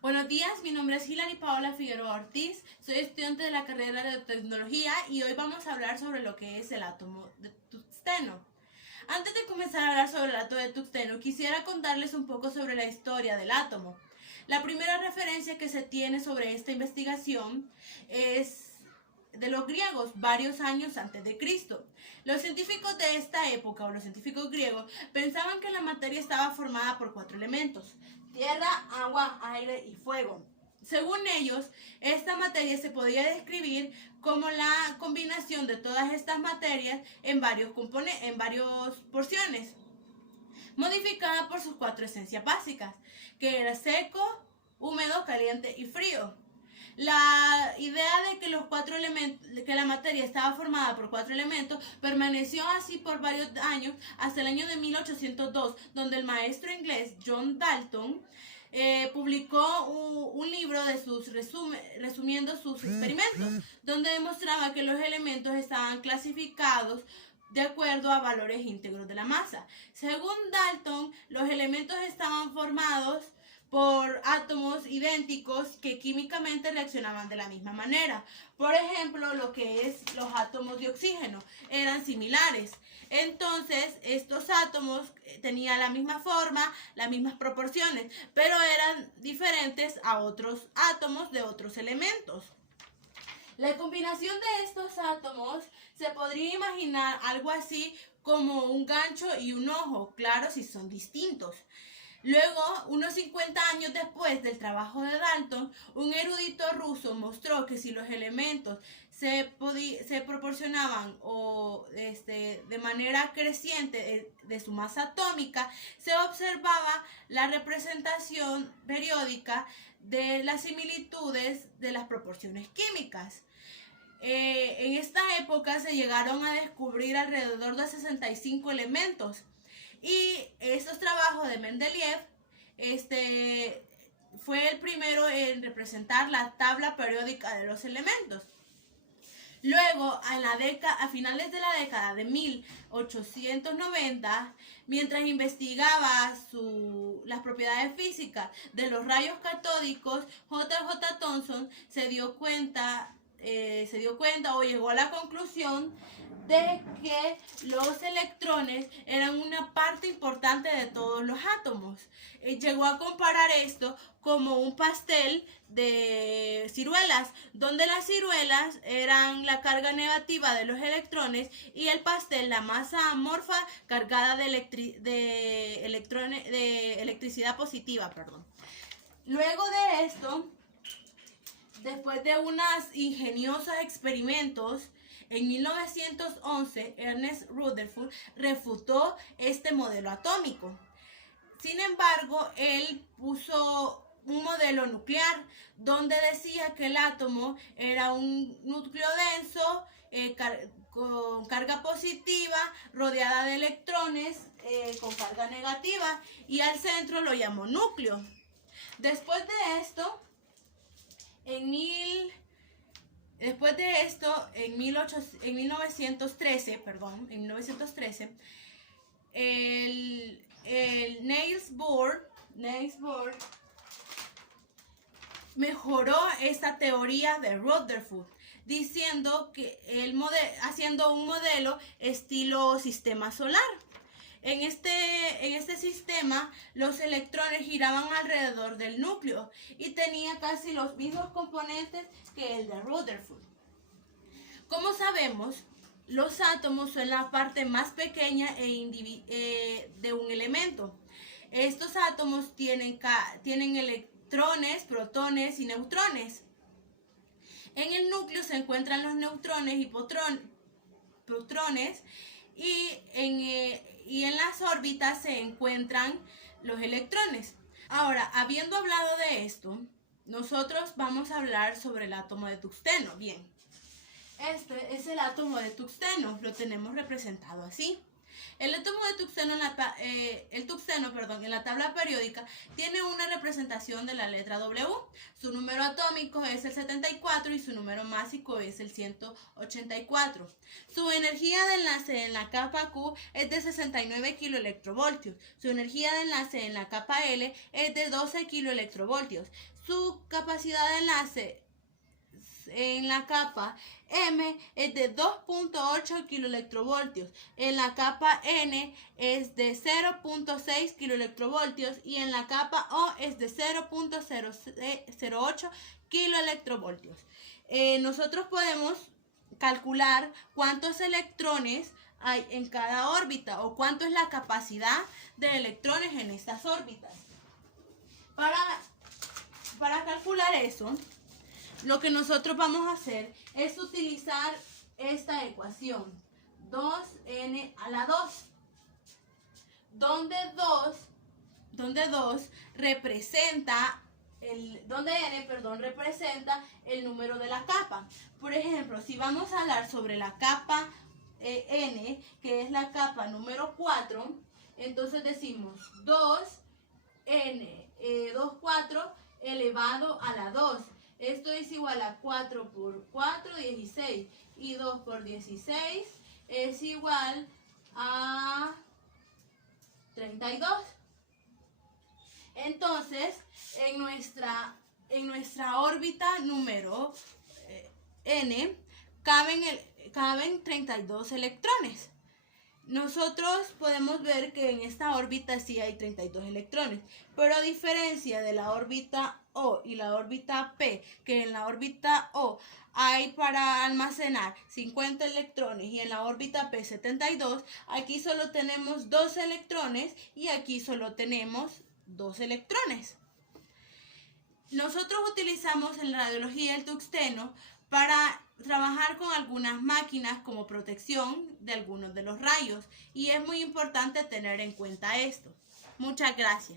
Buenos días, mi nombre es Hilary Paola Figueroa Ortiz, soy estudiante de la carrera de tecnología y hoy vamos a hablar sobre lo que es el átomo de tungsteno. Antes de comenzar a hablar sobre el átomo de tungsteno, quisiera contarles un poco sobre la historia del átomo. La primera referencia que se tiene sobre esta investigación es de los griegos, varios años antes de Cristo. Los científicos de esta época, o los científicos griegos, pensaban que la materia estaba formada por 4 elementos: tierra, agua, aire y fuego. Según ellos, esta materia se podía describir como la combinación de todas estas materias en varias porciones, modificada por sus 4 esencias básicas, que era seco, húmedo, caliente y frío. La idea de que que la materia estaba formada por 4 elementos permaneció así por varios años hasta el año de 1802, donde el maestro inglés John Dalton publicó un libro de resumiendo sus experimentos, donde demostraba que los elementos estaban clasificados de acuerdo a valores íntegros de la masa. Según Dalton, los elementos estaban formados por átomos idénticos que químicamente reaccionaban de la misma manera. Por ejemplo, lo que es los átomos de oxígeno eran similares. Entonces, estos átomos tenían la misma forma, las mismas proporciones, pero eran diferentes a otros átomos de otros elementos. La combinación de estos átomos se podría imaginar algo así como un gancho y un ojo, claro si son distintos. Luego, unos 50 años después del trabajo de Dalton, un erudito ruso mostró que si los elementos se proporcionaban de manera creciente de su masa atómica, se observaba la representación periódica de las similitudes de las proporciones químicas. En esta época se llegaron a descubrir alrededor de 65 elementos. Y estos trabajos de Mendeleev fue el primero en representar la tabla periódica de los elementos. Luego, a finales de la década de 1890, mientras investigaba las propiedades físicas de los rayos catódicos, J.J. Thomson se dio cuenta o llegó a la conclusión de que los electrones eran una parte importante de todos los átomos. Llegó a comparar esto como un pastel de ciruelas, donde las ciruelas eran la carga negativa de los electrones y el pastel la masa amorfa cargada de electricidad positiva. Luego de esto, después de unos ingeniosos experimentos, en 1911, Ernest Rutherford refutó este modelo atómico. Sin embargo, él puso un modelo nuclear donde decía que el átomo era un núcleo denso con carga positiva, rodeada de electrones con carga negativa, y al centro lo llamó núcleo. Después de esto, en 1913, el Niels Bohr mejoró esta teoría de Rutherford, diciendo que haciendo un modelo estilo sistema solar. En este sistema, los electrones giraban alrededor del núcleo y tenía casi los mismos componentes que el de Rutherford. Como sabemos, los átomos son la parte más pequeña de un elemento. Estos átomos tienen electrones, protones y neutrones. En el núcleo se encuentran los neutrones y protones, y en las órbitas se encuentran los electrones. Ahora, habiendo hablado de esto, nosotros vamos a hablar sobre el átomo de tungsteno. Bien, este es el átomo de tungsteno, lo tenemos representado así. El átomo de tuxteno en la tabla periódica tiene una representación de la letra W. Su número atómico es el 74 y su número másico es el 184. Su energía de enlace en la capa Q es de 69 kiloelectrovoltios. Su energía de enlace en la capa L es de 12 kiloelectrovoltios. Su capacidad de enlace en la capa M es de 2.8 kiloelectrovoltios, en la capa N es de 0.6 kiloelectrovoltios y en la capa O es de 0.08 kiloelectrovoltios. Nosotros podemos calcular cuántos electrones hay en cada órbita o cuánto es la capacidad de electrones en estas órbitas. Para calcular eso, lo que nosotros vamos a hacer es utilizar esta ecuación, 2n a la 2, donde 2 representa donde n representa el número de la capa. Por ejemplo, si vamos a hablar sobre la capa n, que es la capa número 4, entonces decimos 4 elevado a la 2. Esto es igual a 4 por 4, 16. Y 2 por 16 es igual a 32. Entonces, en nuestra órbita número n caben 32 electrones. Nosotros podemos ver que en esta órbita sí hay 32 electrones, pero a diferencia de la órbita O y la órbita P, que en la órbita O hay para almacenar 50 electrones y en la órbita P 72, aquí solo tenemos 2 electrones y aquí solo tenemos 2 electrones. Nosotros utilizamos en radiología el tuxteno para trabajar con algunas máquinas como protección de algunos de los rayos y es muy importante tener en cuenta esto. Muchas gracias.